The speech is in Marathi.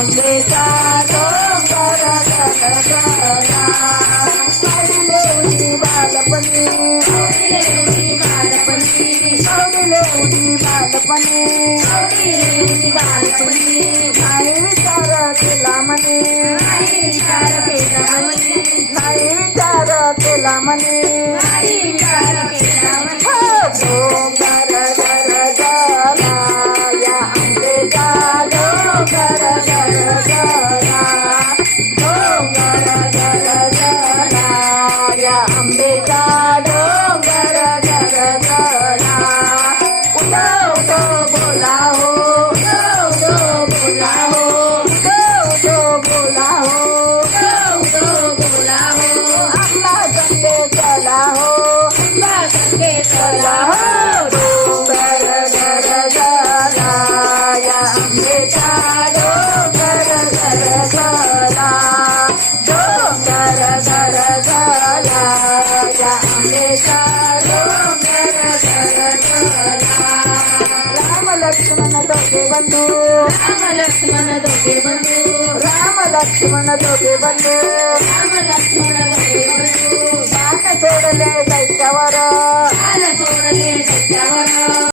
आंबेचा डोंगर गरगला पाहिले उडी बालपणी पाहिले उडी बालपणी नाही विचार केला म्हणे नाही विचार केला म्हणे डोंगर गरगला या आंबेचा डोंगर गरगला डोंगर गरगला या आंबेचा डोंगर गरगला उडो उडो बोला हो उडो बोला हो उडो बोला हो बोला हो आपला संगे चला हो आपला संगे चला हो डोंगर गरगला या आंबेचा डोंगर गरगला डोंगर गरगला या आंबेचा डोंगर गरगला राम लक्ष्मण दोघे बंधू राम लक्ष्मण दोघे बंधू राम लक्ष्मण दोघे बंधू राम लक्ष्मण दोघे बंधू बाण सोडले दैत्यावर बाण सोडले दैत्यावर